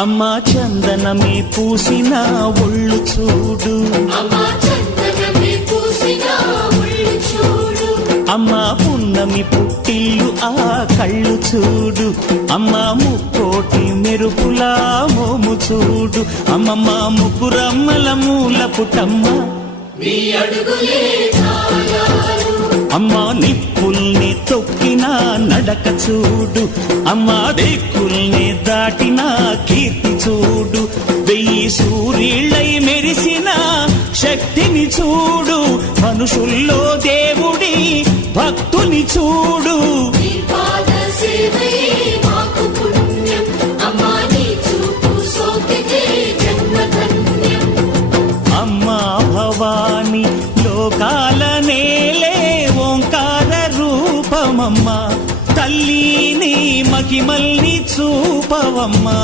అమ్మా చందనమే పూసిన ఒళ్ళు చూడు, అమ్మా పున్నమి పుట్టిల్లు ఆ కళ్ళు చూడు, అమ్మా ముక్కోటి మెరుపులా మోము చూడు, అమ్మమ్మ ముగ్గురమ్మల మూల పుటమ్మ అమ్మా నిప్పుల్ని తొక్కిన నడక చూడు, అమ్మా దిక్కుల్ని దాటిన కీర్తి చూడు, 1000 సూర్యుళ్ళై మెరిసిన శక్తిని చూడు, మనుషుల్లో దేవుడి భక్తుని చూడు. అమ్మా భవాని లోకాల నేలే ఓంకార రూపమమ్మా, తల్లిని మహిమల్ని చూపవమ్మా.